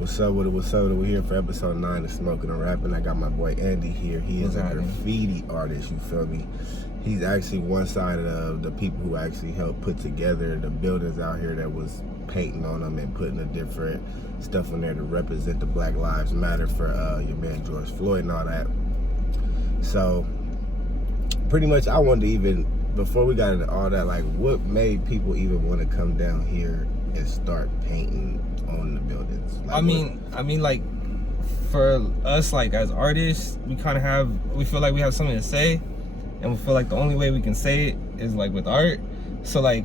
What's up with it? What's up with it? We're here for episode 9 of Smoking and Rapping. I got my boy Andy here. He is a graffiti artist, you feel me? He's actually one side of the people who actually helped put together the buildings out here that was painting on them and putting the different stuff on there to represent the Black Lives Matter for your man George Floyd and all that. So pretty much I wanted to even, before we got into all that, like what made people even want to come down here and start painting on the buildings? Like, I mean like for us, like as artists, we feel like we have something to say, and we feel like the only way we can say it is like with art. So like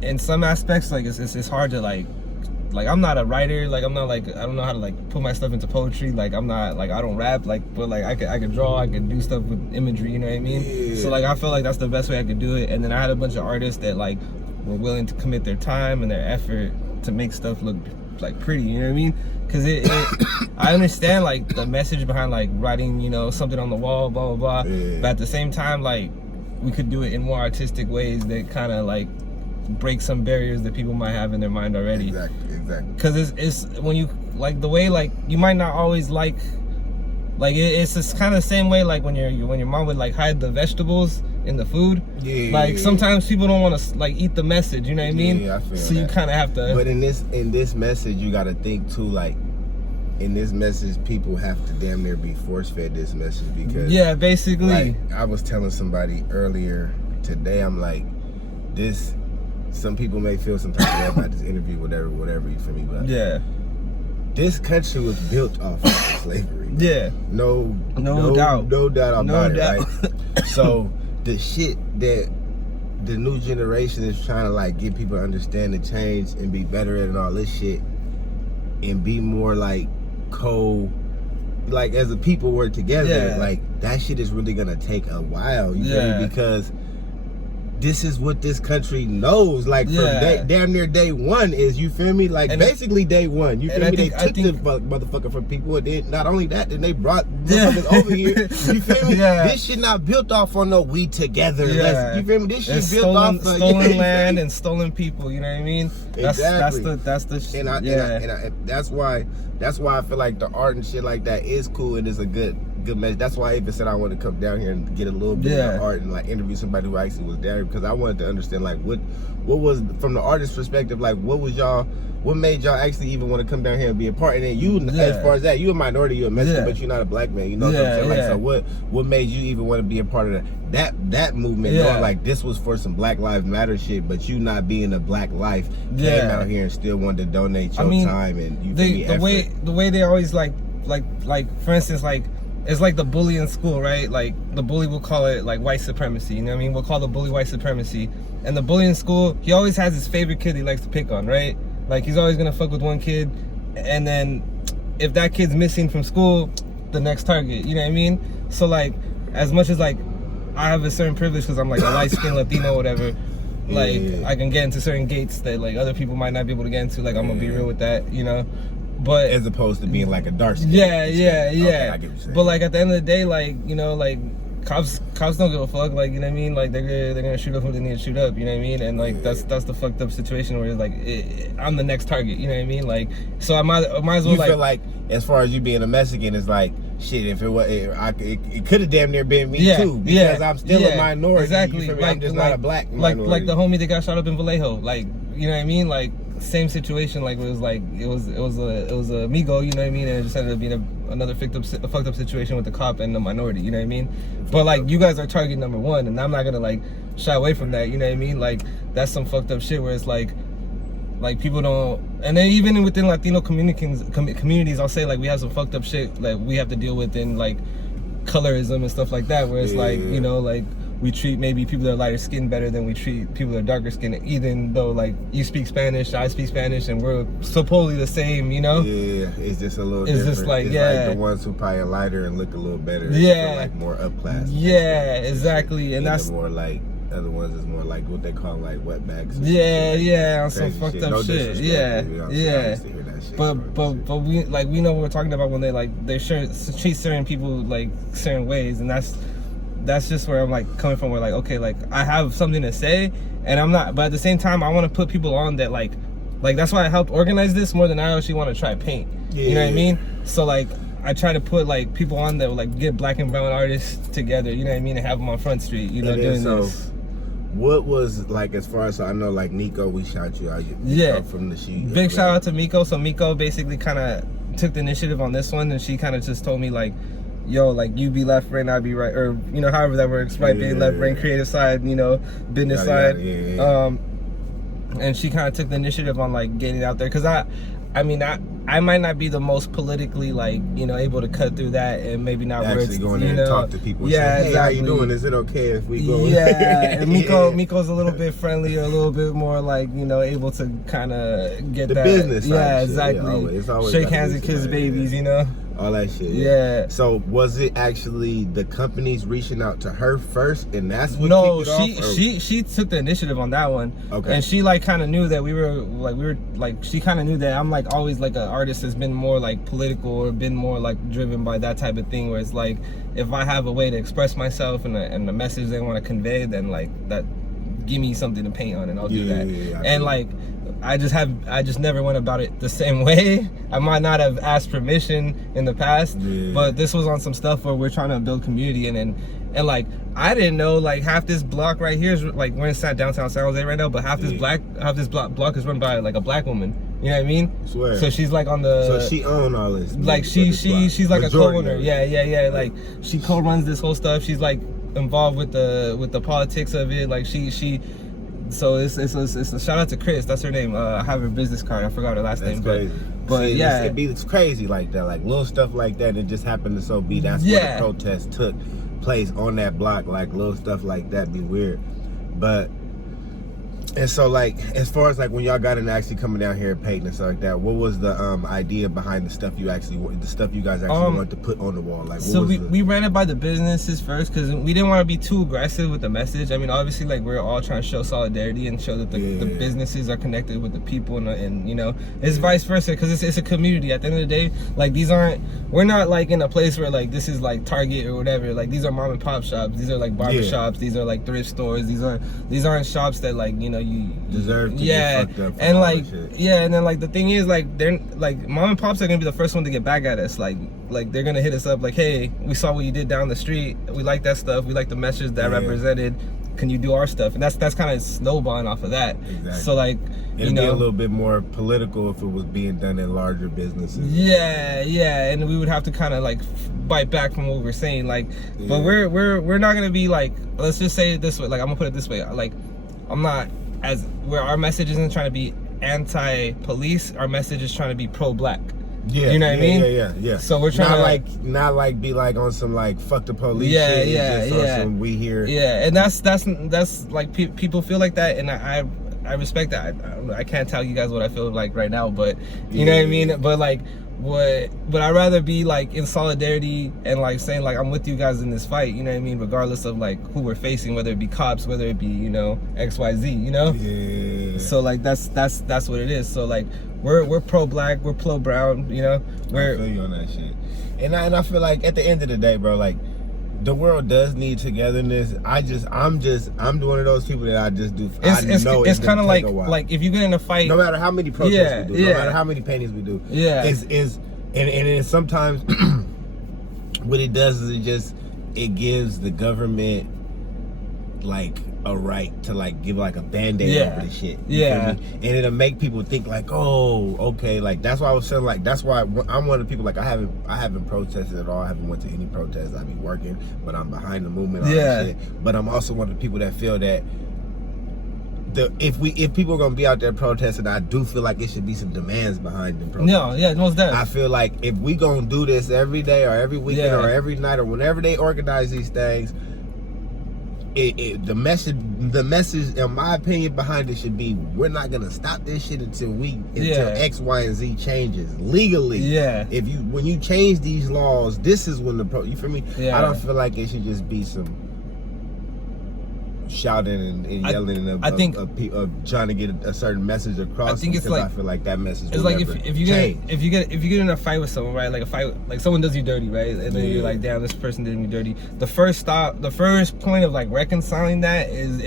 in some aspects, like it's hard to like I'm not a writer, like I'm not like, I don't know how to like put my stuff into poetry, like I'm not like, I don't rap, like, but like I could draw, I could do stuff with imagery, you know what I mean? Yeah. So like I feel like that's the best way I could do it. And then I had a bunch of artists that like were willing to commit their time and their effort to make stuff look like pretty, you know what I mean? Because I understand like the message behind like writing, you know, something on the wall, blah blah blah, yeah. But at the same time, like we could do it in more artistic ways that kind of like break some barriers that people might have in their mind already. Exactly. Because it's when you like the way, like you might not always like it's just kind of the same way like when your mom would like hide the vegetables in the food. Yeah. Like sometimes people don't want to like eat the message, you know what I mean? Yeah, I feel so that. You kind of have to. But in this message, you got to think too. Like in this message, people have to damn near be force fed this message because. Yeah, basically. Like I was telling somebody earlier today, I'm like, this. Some people may feel some type of way about this interview, whatever, you feel me? But yeah. This country was built off of slavery. Yeah. No doubt about it, right? So the shit that the new generation is trying to like get people to understand and change and be better at and all this shit and be more like like as a people work together, like that shit is really gonna take a while, you feel me? Because this is what this country knows, like from damn near day one is, you feel me? Like and basically day one, you feel me? They took the motherfucker from people, and then not only that, then they brought motherfuckers over here, you feel me? This shit not built off on no we together, you feel me? This shit it's built off of stolen land and stolen people, you know what I mean? Exactly. That's the shit. And that's why I feel like the art and shit like that is cool and is a good message. That's why I even said I wanted to come down here and get a little bit of art and like interview somebody who actually was there, because I wanted to understand like what was, from the artist perspective, like what made y'all actually even want to come down here and be a part. And then you, as far as that, you a minority, you a Mexican, but you're not a black man, you know what I'm saying? Like, so what made you even want to be a part of that movement, knowing like this was for some Black Lives Matter shit, but you not being a black life came out here and still wanted to donate your time and the way they always like for instance, like it's like the bully in school, right? Like the bully will call it like white supremacy, you know what I mean? We'll call the bully white supremacy. And the bully in school, he always has his favorite kid he likes to pick on, right? Like he's always gonna fuck with one kid, and then if that kid's missing from school, the next target, you know what I mean? So like, as much as like I have a certain privilege because I'm like a light-skinned Latino or whatever, like I can get into certain gates that like other people might not be able to get into, like I'm gonna be real with that, you know? But as opposed to being like a dark skin. Yeah. Okay, I get what you're saying. But like at the end of the day, like, you know, like cops don't give a fuck, like, you know what I mean? Like they're gonna shoot up who they need to shoot up, you know what I mean? And like that's the fucked up situation where it's like I'm the next target, you know what I mean? Like, so I might as well, you feel like as far as you being a Mexican, it's like shit, if it was it could have damn near been me too, because I'm still a minority. Exactly. Like, I'm just not a black minority. Like the homie that got shot up in Vallejo, like, you know what I mean? Like same situation, like it was a amigo, you know what I mean? And it just ended up being another fucked up situation with the cop and the minority, you know what I mean? But like you guys are target number one, and I'm not gonna like shy away from that, you know what I mean? Like that's some fucked up shit where it's like people don't, and then even within Latino communities, I'll say like we have some fucked up shit like we have to deal with in like colorism and stuff like that, where it's like, you know, like we treat maybe people that are lighter skinned better than we treat people that are darker skinned, even though like you speak Spanish, I speak Spanish, and we're supposedly the same, you know? Yeah, it's just a little different. Just like, it's like the ones who probably are lighter and look a little better, feel like more upclass. Yeah, exactly. And that's more like other ones is more like what they call like wetbacks. On some fucked up shit. But we know what we're talking about when they treat certain people like certain ways, and that's just where I'm like coming from, where like, okay, like I have something to say and I'm not, but at the same time I want to put people on that like like that's why I helped organize this more than I actually want to try paint. You know what I mean? So like I try to put like people on that like get black and brown artists together, you know what I mean, and have them on Front Street, you know, doing this. What was like, as far as I know, like Nico, we shout you out. From the shoot. Big shout out to Miko. So Miko basically kind of took the initiative on this one, and she kind of just told me like, yo, like you be left brain, I be right, or you know, however that works, right brain, left brain, creative side, you know, business side. And she kind of took the initiative on like getting it out there, because I mean I might not be the most politically like, you know, able to cut through that, and maybe not actually going there and talk to people. Yeah, say, hey, exactly. How you doing? Is it okay if we go? Yeah, and Miko's a little bit friendlier, a little bit more like, you know, able to kind of get the that business. Yeah, exactly. Yeah, it's always shake hands and kiss babies, you know. All that shit. Yeah. So was it actually the companies reaching out to her first, and that's what kicked it off? she took the initiative on that one. Okay. And she like kind of knew that we were like she kind of knew that I'm like always like an artist that's been more like political or been more like driven by that type of thing, where it's like if I have a way to express myself and the message they want to convey, then like that, give me something to paint on and I'll do that. And like I just never went about it the same way. I might not have asked permission in the past, but this was on some stuff where we're trying to build community, and like I didn't know like half this block right here is like, we're in downtown San Jose right now, but half this block is run by like a black woman. You know what I mean? Swear. So she's like on the. So she own all this. Like she's like a co-owner. Yeah. Like she co-runs this whole stuff. She's like involved with the politics of it. Like she. So it's a shout out to Chris. That's her name. I have her business card. I forgot her last name. Crazy. But see, yeah, it's crazy like that. Like little stuff like that. It just happened to so be. That's where the protest took place on that block. Like little stuff like that be weird. But and so like as far as like when y'all got into actually coming down here and painting and stuff like that, what was the idea behind the stuff you guys actually wanted to put on the wall? Like so we ran it by the businesses first, because we didn't want to be too aggressive with the message. I mean, obviously like we're all trying to show solidarity and show that the businesses are connected with the people, and you know, it's vice versa, because it's a community. At the end of the day, like we're not like in a place where like this is like Target or whatever. Like these are mom and pop shops, these are like barber shops, these are like thrift stores, these aren't shops that like, you know, you deserve to get fucked up and like and then like the thing is like they're like mom and pops are gonna be the first one to get back at us. Like they're gonna hit us up like, hey, we saw what you did down the street, we like that stuff, we like the message that represented, can you do our stuff? And that's kind of snowballing off of that. Exactly. So like it'd be a little bit more political if it was being done in larger businesses. Yeah, and we would have to kind of like bite back from what we're saying, like but we're not gonna be like, let's just say it this way, like I'm gonna put it this way, like I'm not as where our message isn't trying to be anti-police, our message is trying to be pro-black. Yeah, you know what I mean? Yeah. So we're trying not like be like on some like fuck the police. Some we hear. Yeah, and that's like people feel like that, and I respect that. I can't tell you guys what I feel like right now, but you know what I mean. But like but I'd rather be like in solidarity and like saying like I'm with you guys in this fight, you know what I mean, regardless of like who we're facing, whether it be cops, whether it be, you know, XYZ, you know. Yeah. So like that's what it is. So like we're pro-black, we're pro-brown, you know. I feel you on that shit. And I feel like at the end of the day, bro, like the world does need togetherness. I'm one of those people that I just do. It's kind of like if you get in a fight, no matter how many protests we do, no matter how many paintings we do, and sometimes what it does is it gives the government like a right to like give like a band-aid over the shit. You feel me? And it'll make people think like, oh, okay, like that's why I was saying, like that's why I'm one of the people, like I haven't protested at all. I haven't went to any protests. I be working, but I'm behind the movement, all that shit. But I'm also one of the people that feel that if people are gonna be out there protesting, I do feel like it should be some demands behind them protesting. Most definitely. I feel like if we gonna do this every day or every weekend or every night or whenever they organize these things, the message, in my opinion, behind it should be, we're not gonna stop this shit until X, Y, and Z changes legally. When you change these laws, this is when you feel me? I don't feel like it should just be some shouting and yelling of trying to get a certain message across. I think it's like, I feel like that message. It's like if you get in a fight with someone, right? Like a fight, like someone does you dirty, right? And then you're like, damn, this person did me dirty. The first point of like reconciling that is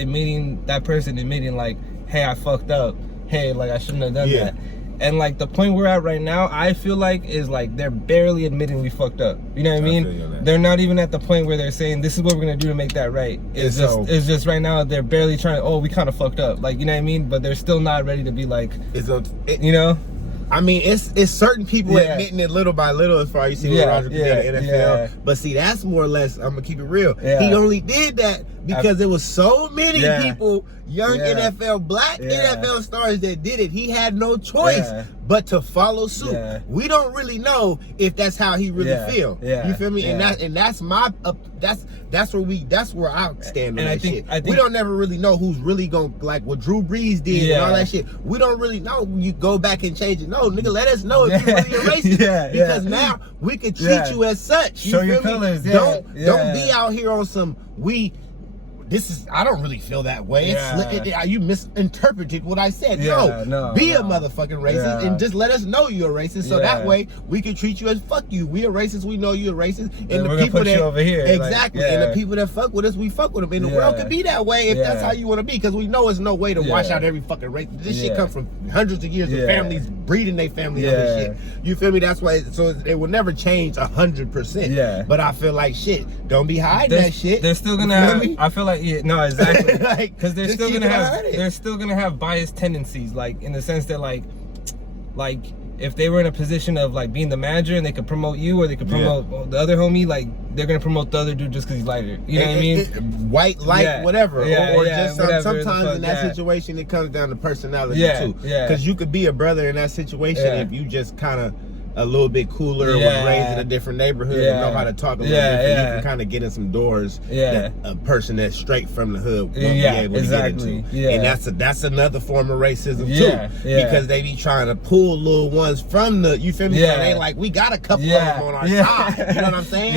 that person admitting like, hey, I fucked up. hey, like I shouldn't have done that. And like the point we're at right now, I feel like is like they're barely admitting we fucked up. You know what I mean? They're not even at the point where they're saying this is what we're gonna do to make that right. It's just right now they're barely trying to, oh, we kind of fucked up. Like, you know what I mean? But they're still not ready to be like, you know? I mean, it's certain people admitting it little by little as far as you see with Roger Goodell in the NFL. But see, that's more or less, I'm gonna keep it real. He only did that because there was so many people, young NFL, black NFL stars that did it. He had no choice but to follow suit. We don't really know if that's how he really feel. You feel me? And that's my that's where I stand on that shit. We don't never really know who's really gonna, like what Drew Brees did and all that shit. We don't really know. You go back and change it. No, nigga, let us know if you're really a racist. Because now we can treat you as such. You Show feel your me? colors. Don't be out here on some I don't really feel that way. You misinterpreted what I said. No, be a motherfucking racist and just let us know you're a racist, so that way we can treat you as fuck you. We are racist. We know you're a racist, and the people that over here, exactly, and the people that fuck with us, we fuck with them. And the world could be that way if that's how you want to be, because we know it's no way to wash out every fucking race. This shit comes from hundreds of years of families breeding their family on this shit. You feel me? That's why. So it will never change 100%. But I feel like shit. Don't be hiding that shit. They're still gonna have. I feel like no, exactly. Because they're still gonna have biased tendencies, like in the sense that like if they were in a position of like being the manager and they could promote you or they could promote the other homie, like they're gonna promote the other dude just because he's lighter. You know what I mean? White, light, whatever. Or just sometimes in that situation it comes down to personality too. Because you could be a brother in that situation if you just kind of a little bit cooler, was raised in a different neighborhood, and know how to talk a little different. You can kind of get in some doors that a person that's straight from the hood won't be able to get into. And that's another form of racism too. Because they be trying to pull little ones from the, you feel me? So they like, we got a couple of them on our side. You know what I'm saying?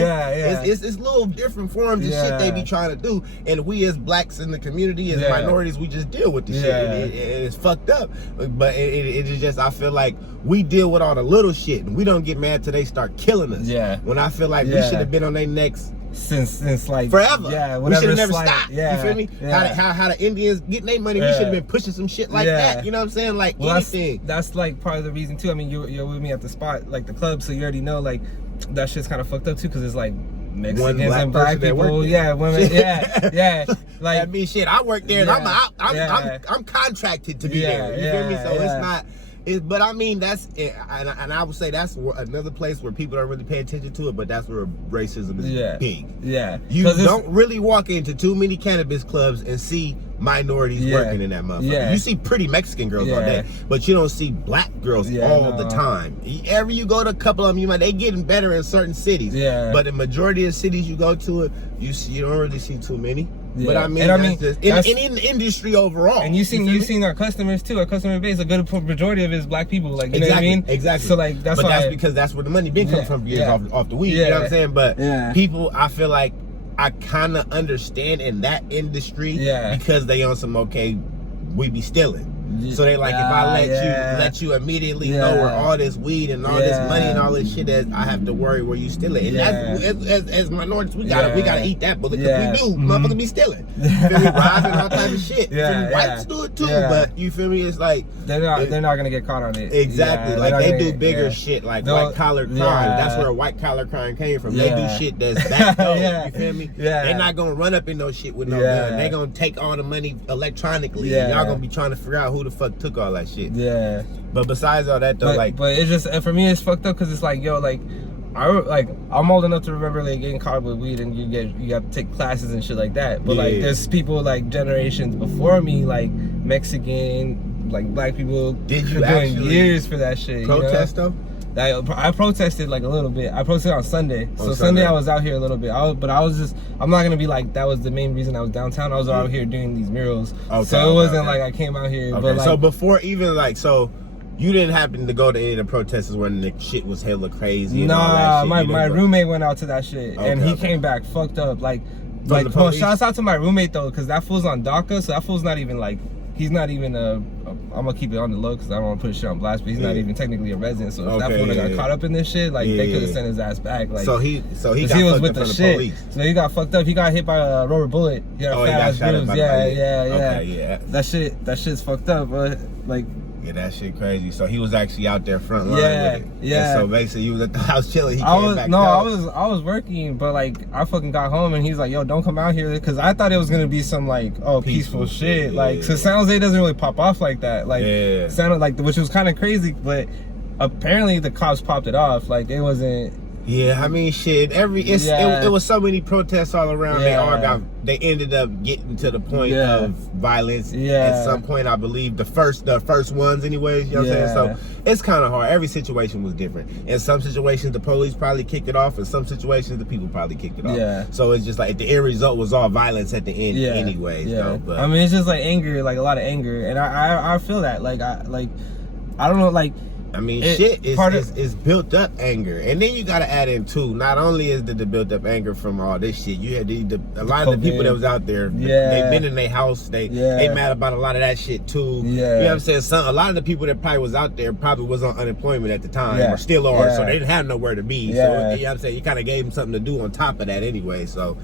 It's little different forms of shit they be trying to do. And we as blacks in the community, as minorities, we just deal with the shit. It's fucked up. But it is just, I feel like we deal with all the little shit. We don't get mad till they start killing us. When I feel like we should have been on their necks since like forever. We should have never stopped. You feel me? How the Indians getting their money, we should have been pushing some shit like that. You know what I'm saying? Like anything. That's like part of the reason too. I mean, you're with me at the spot, like the club, so you already know like that shit's kind of fucked up too, because it's like Mexicans and black people, women, like I mean, shit. I work there, and I'm contracted to be there. You feel me? So it's not. But I mean, that's and I would say that's another place where people don't really pay attention to it, but that's where racism is big. You don't really walk into too many cannabis clubs and see minorities working in that motherfucker. You see pretty Mexican girls all day, but you don't see black girls all the time. Ever you go to a couple of them, they getting better in certain cities. But the majority of cities you go to, you don't really see too many. But I mean, just in the industry overall. And you seen our customers too. Our customer base, a good majority of it is black people. Like, you know what I mean? Exactly. So like that's because that's where the money been coming from years off the weed. You know what I'm saying? But people, I feel like I kind of understand in that industry because they on some we be stealing. So they like, if I let you immediately know where all this weed and all this money and all this shit is, I have to worry where you steal it. And that's, as minorities, we gotta eat that bullet, because we do motherfuckers be stealing. You feel me? Robbing, all type of shit. Whites do it too, but you feel me? It's like they're not gonna get caught on it. Exactly. Like they do bigger shit, like white collar crime. That's where white collar crime came from. They do shit that's back door. You feel me? They're not gonna run up in no shit with no gun. They gonna take all the money electronically. And y'all gonna be trying to figure out who the fuck took all that shit. But besides all that though, but it's just, for me it's fucked up, because it's like, yo, like I'm old enough to remember like getting caught with weed, and you got to take classes and shit like that. But like there's people like generations before me, like Mexican, like black people, did you doing years for that shit. Protest though? I protested like a little bit. I protested on Sunday. Sunday I was out here a little bit. But I was just, I'm not gonna be like that was the main reason I was downtown. I was out here doing these murals. So it wasn't like I came out here. But like, so before even like, so you didn't happen to go to any of the protests when the shit was hella crazy and all that shit? My roommate went out to that shit and he came back fucked up. Like shouts out to my roommate though, because that fool's on DACA, so that fool's not even like, he's not even I'm gonna keep it on the low because I don't want to put shit on blast, but he's not even technically a resident. So if that fool got caught up in this shit, like they could have sent his ass back. Like so he got was with the shit. Police. So he got fucked up. He got hit by a rubber bullet. He got a fat ass bruise. That shit's fucked up. But like Yeah, that shit crazy. So he was actually out there front line Yeah, with it. yeah. And so basically, he was at the house chilling. I was working, but like I fucking got home and he's like, "Yo, don't come out here," because I thought it was gonna be some like peaceful shit. Yeah. Like, so San Jose doesn't really pop off like that. Like, sounded like, which was kind of crazy, but apparently the cops popped it off. Like, it wasn't. Yeah, I mean, shit. It was so many protests all around. They ended up getting to the point of violence. At some point, I believe the first ones, anyways. You know what I'm saying? So it's kind of hard. Every situation was different. In some situations, the police probably kicked it off. In some situations, the people probably kicked it off. Yeah. So it's just like the end result was all violence at the end, anyways. Though, but I mean, it's just like anger, like a lot of anger, and I feel that. Like I don't know, like. I mean, shit is built up anger, and then you gotta add in too. Not only is the built up anger from all this shit, you had a lot of the people that was out there. They've been in their house. They mad about a lot of that shit too. You know what I'm saying? A lot of the people that probably was out there probably was on unemployment at the time, or still are. So they didn't have nowhere to be. So you know what I'm saying? You kind of gave them something to do on top of that anyway. So.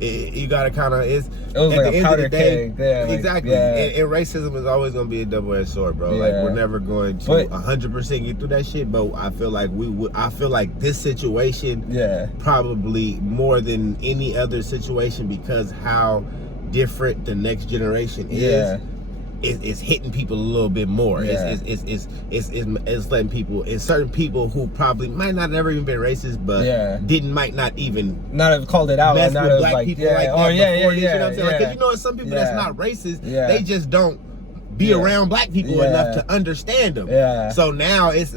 You gotta kind of, it was like a powder keg. Exactly. And racism is always gonna be a double-edged sword, bro. Like, we're never going to 100% get through that shit, but I feel like I feel like this situation probably more than any other situation, because how different the next generation is. It's hitting people a little bit more. It's letting people, it's certain people who probably might not have ever even been racist, but might not have called it out. Mess with black people like that before. You know what I'm saying? Like, 'cause you know, some people that's not racist, they just don't be around black people enough to understand them. So now it's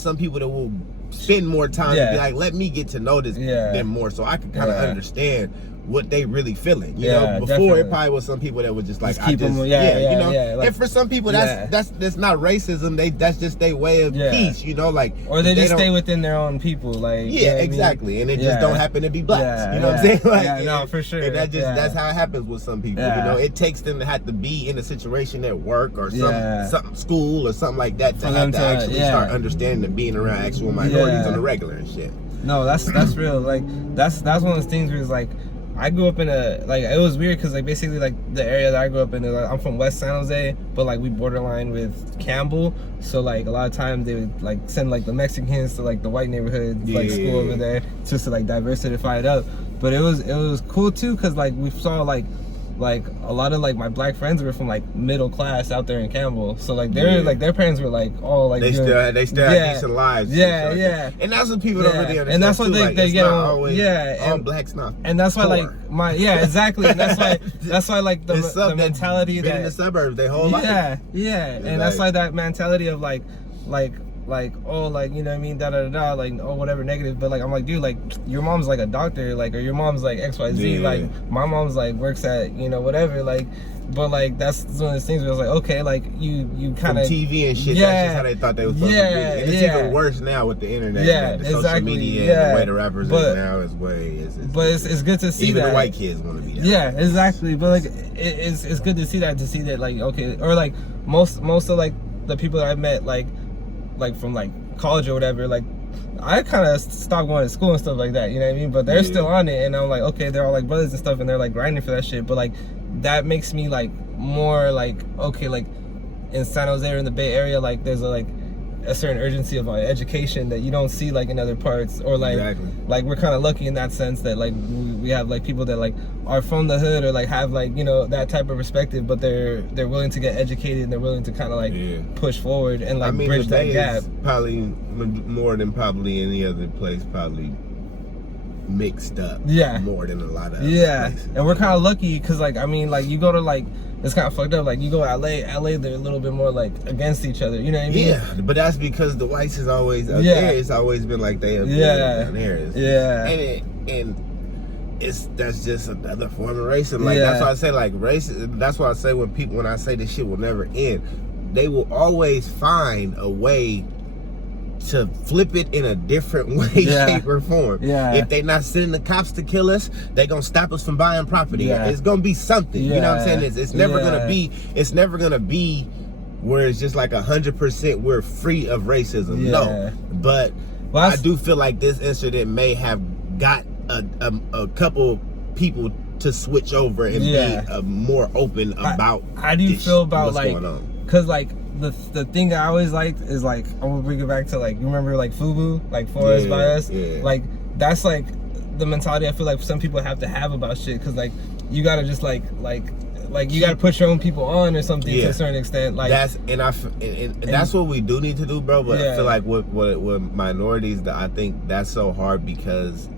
some people that will spend more time to be like, let me get to know them more, so I can kind of understand what they really feeling, you know. Before it probably was some people that was just like, you know. Like, and for some people, that's not racism. That's just their way of peace, you know. Like, or they just stay within their own people, like exactly. And it just don't happen to be blacks, you know what I'm saying? Like, no, for sure. And that's how it happens with some people. You know, it takes them to have to be in a situation at work or something school or something like that to have to actually start understanding and being around actual minorities on the regular and shit. No, that's real. Like, that's one of those things where it's like, I grew up in it was weird because like basically like the area that I grew up in, I'm from West San Jose, but like we borderline with Campbell, so like a lot of times they would like send like the Mexicans to like the white neighborhood like school over there just to like diversify it up. But it was cool too because like we saw like a lot of like my black friends were from like middle class out there in Campbell, so like they're like their parents were like all like they still have decent lives, and that's what people don't really understand, and that's what they get all blacks not, and that's why like exactly, and that's why like the mentality that in the suburbs their whole life, and that's why that mentality of like oh, like, you know what I mean, like, oh, whatever, negative. But like, I'm like, dude, like, your mom's like a doctor, like, or your mom's like XYZ, like, my mom's like works at, you know, whatever, like, but like, that's one of those things where I was like, okay, like, you kind of TV and shit, that's just how they thought they was supposed to be. And it's even worse now with the internet, the social media, and the way the rappers is now is way. It's good to see even that. The white kids want to be that. Yeah, exactly. But like, it's good to see that, like, okay, or like most of like the people that I've met, like from like college or whatever, like I kind of stopped going to school and stuff like that, you know what I mean? But they're still on it, and I'm like, okay, they're all like brothers and stuff, and they're like grinding for that shit. But like, that makes me like more like, okay, like in San Jose or in the Bay Area, like there's a certain urgency of like education that you don't see like in other parts, or like like we're kind of lucky in that sense that like we have like people that like are from the hood or like have like, you know, that type of perspective, but they're willing to get educated and they're willing to kind of like push forward and like bridge that gap. Probably more than probably any other place, probably mixed up more than a lot of other places. And we're kind of lucky because like, I mean, like you go to like, it's kind of fucked up, like you go to LA they're a little bit more like against each other, you know what I mean? But that's because the whites is always up there. It's always been like they up there down there. And that's just another form of racism. Like that's why I say like racism. That's why I say when I say this shit will never end, they will always find a way to flip it in a different way, shape, or form. If they not sending the cops to kill us, they gonna stop us from buying property. It's gonna be something. You know what I'm saying? It's never gonna be. It's never gonna be where it's just like 100% we're free of racism. No, but I do feel like this incident may have got a couple people to switch over and be more open about. How do you feel about what's like? going on? Because like the thing I always liked is like, I'm gonna bring it back to like, you remember like FUBU, like For Us By Us, like that's like the mentality I feel like some people have to have about shit, because like you gotta just like you gotta put your own people on or something to a certain extent. Like that's that's what we do need to do, bro. But I feel like with minorities, that I think that's so hard because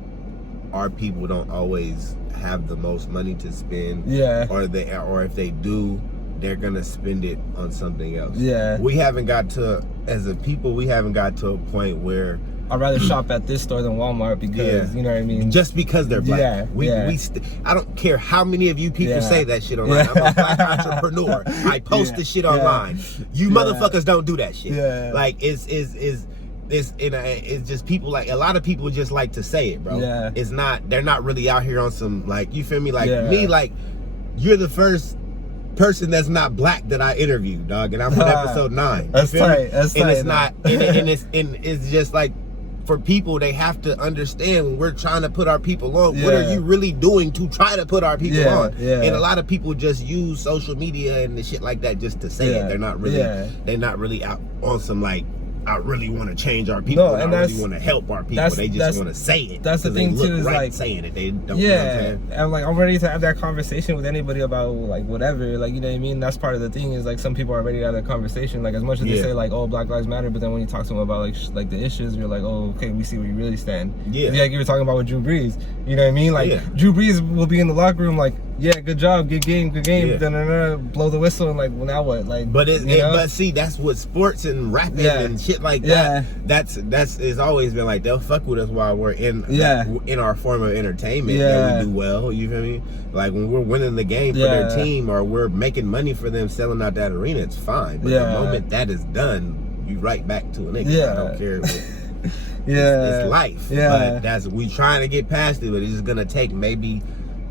our people don't always have the most money to spend. Or if they do, they're gonna spend it on something else. We haven't got to, as a people, we haven't got to a point where I'd rather shop at this store than Walmart because you know what I mean. Just because they're black. I don't care how many of you people say that shit online. I'm a black entrepreneur. I post the shit online. You motherfuckers don't do that shit. Like it's just people, like a lot of people just like to say it, bro. It's not. They're not really out here on some, like, you feel me? Like me, like you're the first person that's not black that I interviewed, dog, and I'm on episode 9. That's tight. That's tight. And it's not. And it's just like, for people, they have to understand when we're trying to put our people on, what are you really doing to try to put our people on? And a lot of people just use social media and the shit like that just to say it. They're not really out on some like, I really want to change our people. I really want to help our people. They just want to say it. That's the thing too, is like saying it. They don't. You know what I'm saying? And like, I'm ready to have that conversation with anybody about like whatever. Like, you know what I mean? That's part of the thing, is like some people are ready to have that conversation. Like, as much as they say like, oh, Black Lives Matter, but then when you talk to them about like the issues, you're like, oh, okay, we see where you really stand. Like you were talking about with Drew Brees. You know what I mean? Like Drew Brees will be in the locker room like, good job, good game, blow the whistle, and like, well, now what? Like, but see, that's what sports and rapping and shit like that. That's it's always been like, they'll fuck with us while we're in our form of entertainment that we do well. You feel me? Like when we're winning the game for their team, or we're making money for them selling out that arena, it's fine. But the moment that is done, you right back to a nigga. I don't care. It's life. But we trying to get past it, but it's just gonna take maybe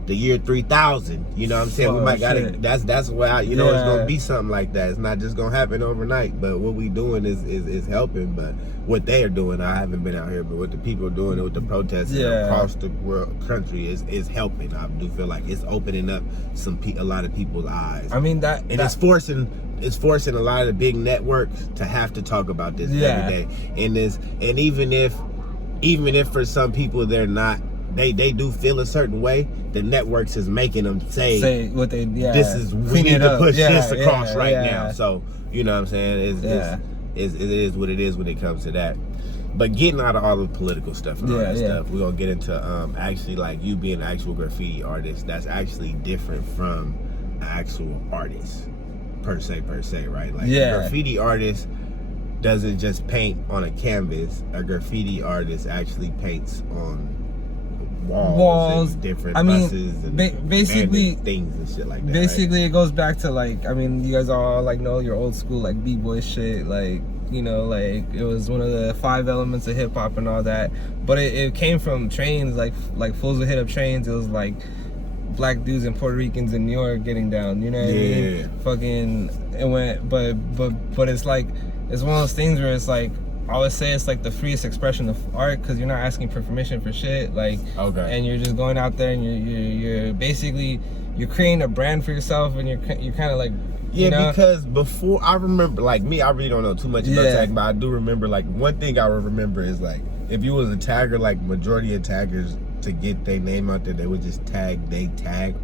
the year 3000, you know what I'm saying? We might gotta, that's why, you know, it's gonna be something like that. It's not just gonna happen overnight, but what we doing is helping. But what they are doing, I haven't been out here, but what the people are doing with the protests across the world, country is helping. I do feel like it's opening up a lot of people's eyes. I mean, it's forcing a lot of the big networks to have to talk about this every day. And even if for some people they're not, they do feel a certain way, the networks is making them say what they we need to push this across now. So you know what I'm saying, it is what it is when it comes to that. But getting out of all the political stuff and all that stuff, we're gonna get into actually, like, you being an actual graffiti artist. That's actually different from an actual artist per se, right? Like a graffiti artist doesn't just paint on a canvas. A graffiti artist actually paints on walls and different buses and basically things and shit like that. Basically, it goes back to, like, I mean, you guys all like know your old school like b-boy shit, like, you know, like it was one of the 5 elements of hip hop and all that. But it came from trains, like fools would hit up trains. It was like black dudes and Puerto Ricans in New York getting down. You know what I mean? Fucking, it went, but it's like, it's one of those things where it's like, I always say it's like the freest expression of art, because you're not asking for permission for shit, like, and you're just going out there and you're basically, you're creating a brand for yourself, and you're kind of like, you know? Because before, I remember, like me, I really don't know too much about tagging, but I do remember, like, one thing I remember is, like, if you was a tagger, like, majority of taggers, to get their name out there, they would just tag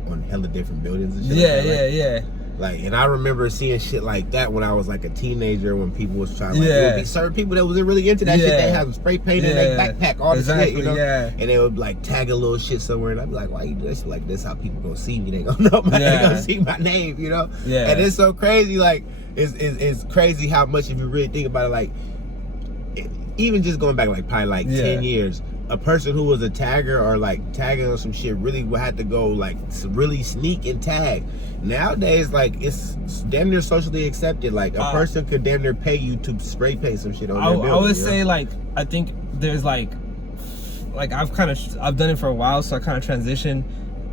on hella different buildings and shit. Like, and I remember seeing shit like that when I was like a teenager, when people was trying, like, there would be certain people that was really into that shit. They have spray paint in their backpack, all this shit, you know? And they would like tag a little shit somewhere, and I'd be like, why you do this? Like, this how people gonna see me? They gonna know they gonna see my name, you know? And it's so crazy, like, it's crazy how much, if you really think about it, like, even just going back like probably like 10 years, a person who was a tagger or like tagging on some shit really would have to go like really sneak and tag. Nowadays, like, it's damn near socially accepted. Like, a person could damn near pay you to spray paint some shit on their building. I would say, like, I think there's like I've done it for a while, so I kind of transitioned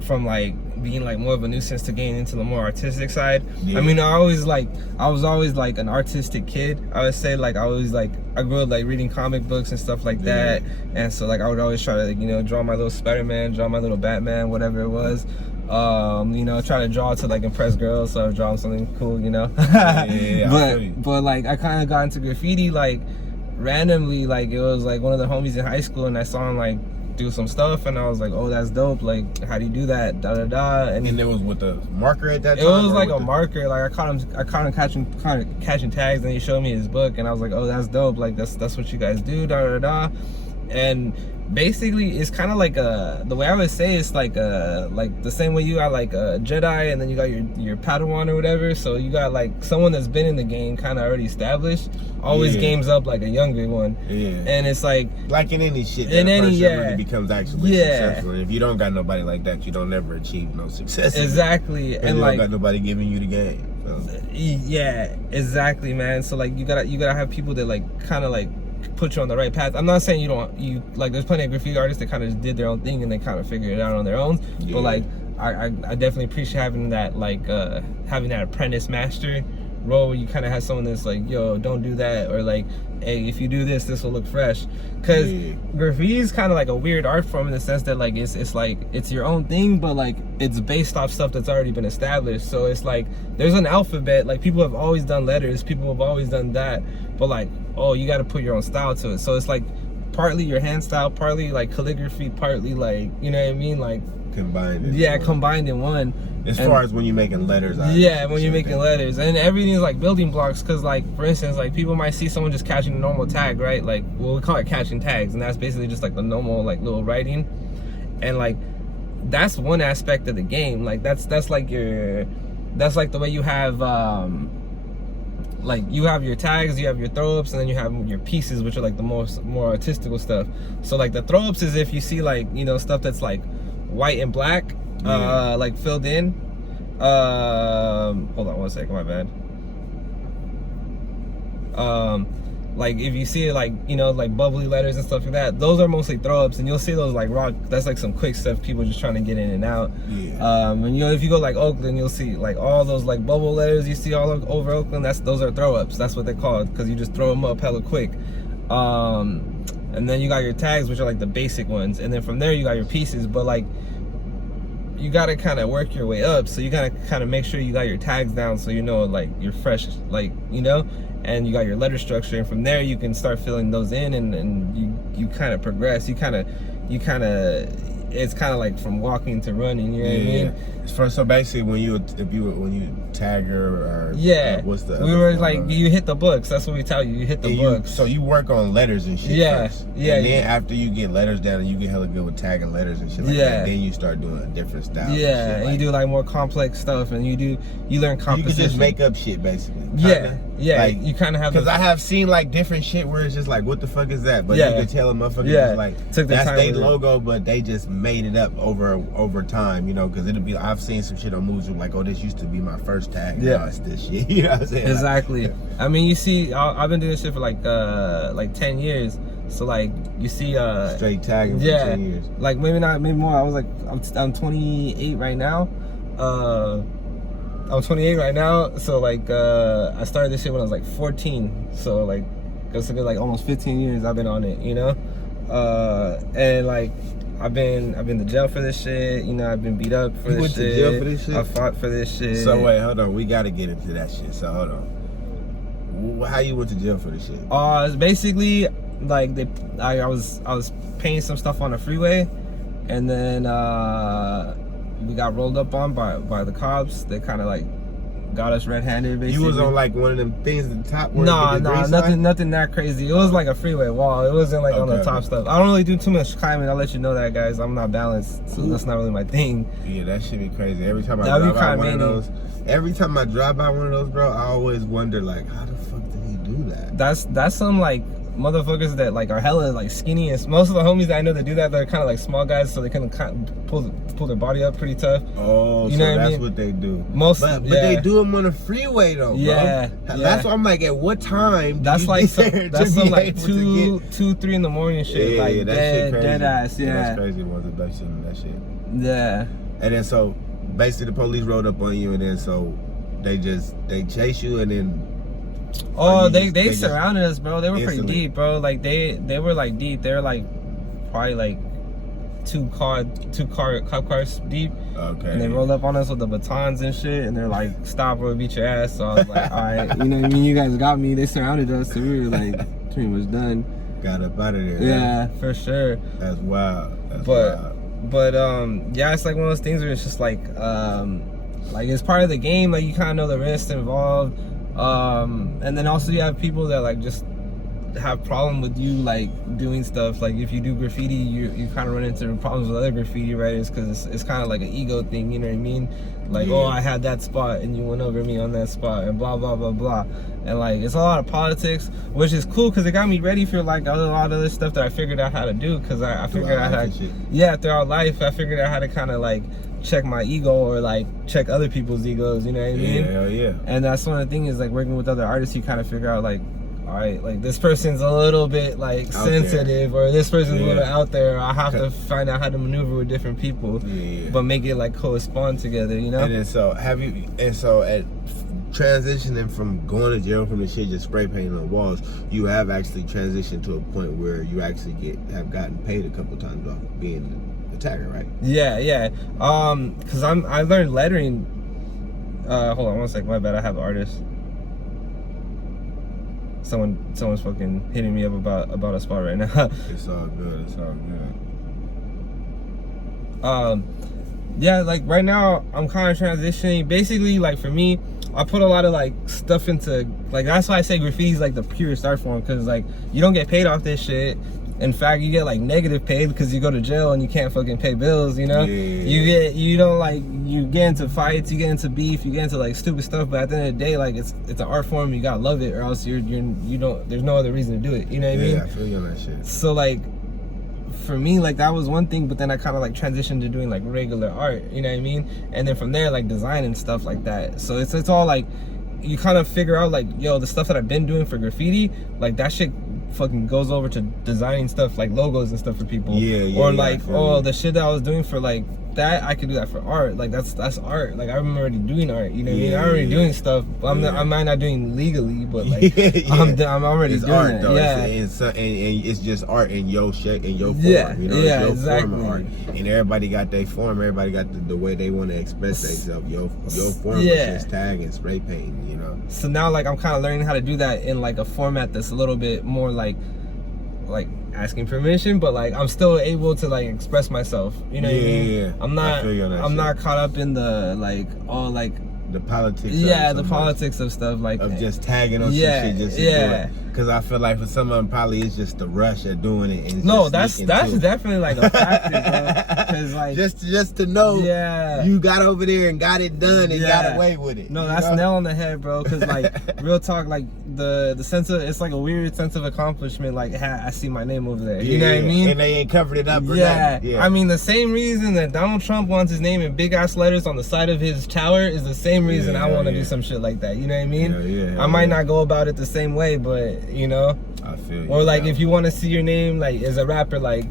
from like being like more of a nuisance to getting into the more artistic side. I mean, I was always like an artistic kid. I would say, like, I grew up like reading comic books and stuff like that, and so like I would always try to, like, you know, draw my little Spider-Man, draw my little Batman, whatever it was. You know, try to draw to like impress girls, so I was drawing something cool, you know. But like I kind of got into graffiti like randomly. Like it was like one of the homies in high school, and I saw him like do some stuff, and I was like, oh, that's dope. Like, how do you do that? Da da da. And it was with a marker at that time. It was like a marker. Like I caught him catching tags, and he showed me his book, and I was like, oh, that's dope. Like that's what you guys do. Da da da. And basically it's kind of like the way I would say it's like the same way you got like a Jedi, and then you got your Padawan or whatever. So you got like someone that's been in the game, kind of already established, always games up like a younger one. And it's like in any shit that a person really becomes actually successful. And if you don't got nobody like that, you don't never achieve no success. Exactly. And you like, don't got nobody giving you the game. So. Yeah, exactly, man. So like you gotta have people that like kind of like put you on the right path. I'm not saying you like there's plenty of graffiti artists that kind of just did their own thing and they kind of figured it out on their own. But like I definitely appreciate having that like having that apprentice master role where you kind of have someone that's like, yo, don't do that, or like, hey, if you do this will look fresh. Because graffiti is kind of like a weird art form in the sense that like it's like it's your own thing, but like it's based off stuff that's already been established. So it's like there's an alphabet, like people have always done letters, people have always done that, but like, oh, you got to put your own style to it. So it's like partly your hand style, partly like calligraphy, partly like, you know what I mean, like combined in one. As far as when you're making letters. When you're making letters. And everything's like building blocks, because like, for instance, like people might see someone just catching a normal tag, right? Like, well, we call it catching tags, and that's basically just like the normal like little writing. And like, that's one aspect of the game. Like that's like the way you have like you have your tags, you have your throw-ups, and then you have your pieces, which are like the more artistical stuff. So like the throw-ups is if you see like, you know, stuff that's like white and black, like filled in. Hold on one second, my bad. Like if you see it like, you know, like bubbly letters and stuff like that, those are mostly throw-ups, and you'll see those like rock, that's like some quick stuff, people just trying to get in and out. And you know, if you go like Oakland, you'll see like all those like bubble letters you see all over Oakland, those are throw-ups, that's what they're called, because you just throw them up hella quick. And then you got your tags, which are like the basic ones, and then from there you got your pieces. But like, you gotta kind of work your way up, so you gotta kind of make sure you got your tags down, so you know like you're fresh, like, you know, and you got your letter structure, and from there you can start filling those in, and you kind of progress. You kind of it's kind of like from walking to running, you know what I mean? So basically when you tag her, or what's the we were like, you hit the books, that's what we tell you, you hit the books. So you work on letters and shit first. And then after you get letters down and you get hella good with tagging letters and shit like that, then you start doing a different style. And you do like more complex stuff, and you learn composition. You can just make up shit basically. Like, you kind of have, because I have seen like different shit where it's just like, what the fuck is that? But you can tell a motherfucker like that's their logo, but they just made it up over time, you know, because it'll be, I've seen some shit on moves like, oh, this used to be my first tag, now it's this shit. You know what I'm saying? Exactly. Like, I mean, you see, I've been doing this shit for like 10 years. So like, you see straight tagging for 10 years. Like maybe more. I was like, I'm 28 right now. I'm 28 right now. So like, I started this shit when I was like 14. So like, it's a good like almost 15 years I've been on it, you know? And like, I've been to jail for this shit, you know, I've been beat up for this shit. You went to jail for this shit? I fought for this shit. So wait, hold on, we gotta get into that shit, so hold on. How you went to jail for this shit? It's basically, like, I was paying some stuff on the freeway, and then we got rolled up on by the cops. They kind of like got us red-handed, basically. You was on like one of them things at the top? No, nothing that crazy. It was like a freeway wall. It wasn't like on the top stuff. I don't really do too much climbing. I'll let you know that, guys. I'm not balanced, so that's not really my thing. Yeah, that should be crazy. Every time I drive by one of those, bro, I always wonder like, how the fuck did he do that? That's some like motherfuckers that like are hella like skinny, and most of the homies that I know that do that, they're kind of like small guys, so they kind of pull their body up pretty tough. Oh, you know, so that's what they do. But they do them on the freeway though, bro. That's why I'm like, at what time? That's like that's some like 2, 3 in the morning shit. Like that shit crazy. Dead ass. That's crazy. Was the best shit in that shit. Yeah. And then so basically the police rolled up on you, and then so they chase you, and then. Oh, they surrounded us, bro. They were pretty deep, bro. Like they were like deep. They were like probably like two cop cars deep. Okay. And they rolled up on us with the batons and shit, and they're like, "Stop or we'll beat your ass." So I was like, "All right, you know what I mean? You guys got me." They surrounded us, so we were like pretty much done. Got up out of there. Yeah, for sure. That's wild. That's wild. But yeah, it's like one of those things where it's just like it's part of the game. Like you kind of know the risks involved, and then also you have people that like just have problem with you like doing stuff. Like if you do graffiti, you kind of run into problems with other graffiti writers because it's kind of like an ego thing, you know what I mean? Like, oh, I had that spot and you went over me on that spot and blah blah blah blah. And like it's a lot of politics, which is cool because it got me ready for like a lot of other stuff that I figured out how to do, because I figured out how to, throughout life I figured out how to kind of like check my ego or like check other people's egos, you know what I mean? Yeah. And that's one of the things is like working with other artists, you kind of figure out like, all right, like this person's a little bit like out sensitive there, or this person's a little out there. I have to find out how to maneuver with different people, but make it like correspond together, you know? And then so at transitioning from going to jail from the shit just spray painting on walls, you have actually transitioned to a point where you actually have gotten paid a couple times off being a tagger, right? Yeah. Cause I learned lettering. Hold on one second, my bad. I have an artist. Someone's fucking hitting me up about a spot right now. It's all good. Yeah, like right now I'm kind of transitioning. Basically, like for me, I put a lot of like stuff into, like, that's why I say graffiti is like the purest art form, because like you don't get paid off this shit. In fact, you get like negative paid because you go to jail and you can't fucking pay bills, you know? You get into fights, you get into beef, you get into like stupid stuff, but at the end of the day, like it's an art form, you gotta love it, or else you don't, there's no other reason to do it, you know what I mean? Yeah, I feel you on that shit. So like for me, like that was one thing, but then I kind of like transitioned to doing like regular art, you know what I mean? And then from there, like design and stuff like that. So it's all like, you kind of figure out like, yo, the stuff that I've been doing for graffiti, like that shit fucking goes over to designing stuff like logos and stuff for people. Or like, oh, the shit that I was doing for like that, I could do that for art. Like that's art. Like I'm already doing art, you know what I mean? I'm already doing stuff. I might not doing legally, but like I'm already doing art, it. Though. Yeah, and it's just art in your shape, in your form. Yeah, you know, yeah, it's your exactly. form of art. And everybody got their form. Everybody got the way they want to express themselves. Your form is just tag and spray painting, you know. So now like I'm kind of learning how to do that in like a format that's a little bit more like asking permission, but like I'm still able to like express myself, you know what I mean? Yeah. I'm not caught up in the like all like the politics. The politics of stuff, like of just tagging on some shit just to do it. Because I feel like for some of them probably it's just the rush of doing it. And no, that's definitely like a factor, bro. Because like just to know, you got over there and got it done and got away with it. No, that's nail on the head, bro. Because like real talk, like the sense of, it's like a weird sense of accomplishment. Like, I see my name over there. You know what I mean? And they ain't covered it up. Or nothing. I mean, the same reason that Donald Trump wants his name in big ass letters on the side of his tower is the same reason I want to do some shit like that. You know what I mean? I might not go about it the same way, but you know. I feel you. Or like if you want to see your name like as a rapper, like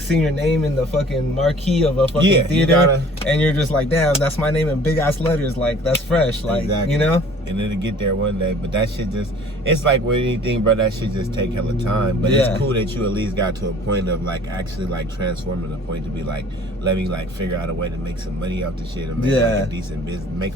seeing your name in the fucking marquee of a fucking theater, and you're just like, damn, that's my name in big ass letters, like that's fresh, like you know. And it'll get there one day, but that shit just, it's like with anything, bro, that shit just take hella time. But it's cool that you at least got to a point of like actually like transforming the point to be like, let me like figure out a way to make some money off the shit and make like a decent business, make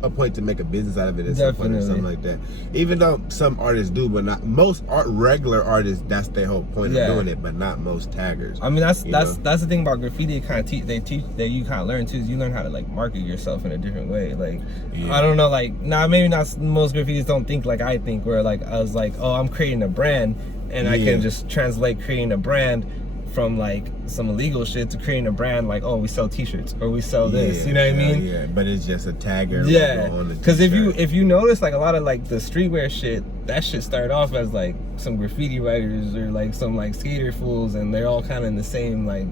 a point to make a business out of it at some point or something like that. Even though some artists do, but not most regular artists, that's their whole point of doing it, but not most taggers. I mean, that's the thing about graffiti. Kind of they teach that you kind of learn too, is you learn how to like market yourself in a different way. Like I don't know, like maybe not most graffitis don't think like I think, where like I was like, oh, I'm creating a brand, and I can just translate creating a brand from like some illegal shit to creating a brand like, oh, we sell t-shirts or we sell this, you know what I mean? Yeah, but it's just a tagger. Because if you notice, like a lot of like the streetwear shit, that shit started off as like some graffiti writers or like some like skater fools, and they're all kind of in the same like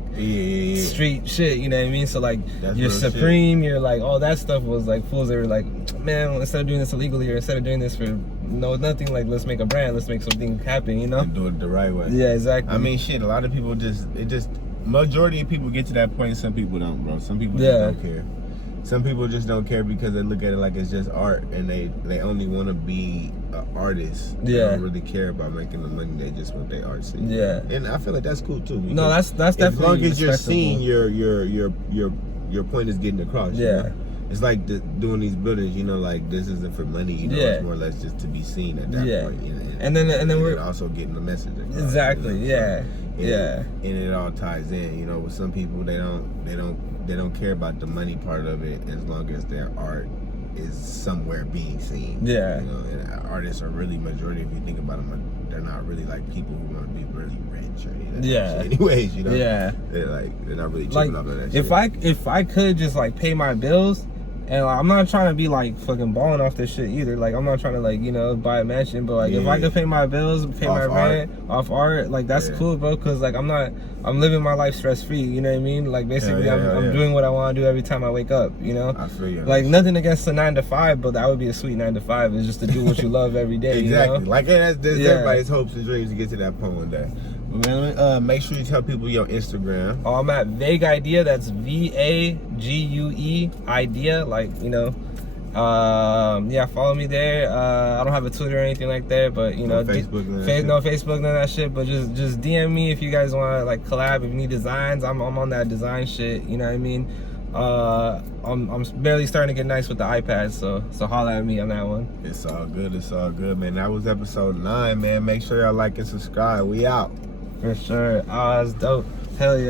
street shit, you know what I mean? So like your Supreme, you're like, all that stuff was like fools that were like, man, instead of doing this illegally or instead of doing this for nothing, like let's make a brand, let's make something happen, you know? And do it the right way. Yeah, exactly. I mean, shit, a lot of people majority of people get to that point, some people don't, bro. Some people just don't care. some people just don't care because they look at it like it's just art, and they only want to be an artist. They don't really care about making the money. They just want their art seen. Yeah, and I feel like that's cool too. No, that's definitely. As long as you're seen, your point is getting across. Yeah. You know? It's like doing these buildings, you know, like this isn't for money, you know, it's more or less just to be seen at that point. And then we're also getting the message across. Exactly, you know? And it all ties in, you know, with some people they don't care about the money part of it as long as their art is somewhere being seen. Yeah. You know, and artists are really, majority, if you think about them, they're not really like people who want to be really rich or anything. Yeah. Anyways, you know. Yeah. They're not really tripping off of that shit. If I could just like pay my bills, and like, I'm not trying to be like fucking balling off this shit either. Like I'm not trying to like, you know, buy a mansion, but like if I could pay my bills, pay my rent off art, like that's cool, bro. Cause like I'm living my life stress free. You know what I mean? Like basically, I'm doing what I want to do every time I wake up. You know? I feel you. Like nothing against the 9 to 5, but that would be a sweet 9 to 5. Is just to do what you love every day. Exactly. You know? Like that's everybody's hopes and dreams to get to that point one day. Man, make sure you tell people your Instagram. Oh, I'm at Vague Idea. That's VAGUE idea. Like, you know. Yeah, follow me there. I don't have a Twitter or anything like that, but you know, Facebook, no Facebook, none of that shit. But just DM me if you guys want to like collab. If you need designs, I'm on that design shit. You know what I mean? I'm barely starting to get nice with the iPad, so holla at me on that one. It's all good, man. That was episode 9, man. Make sure y'all like and subscribe. We out. For sure. That's dope. Hell yeah.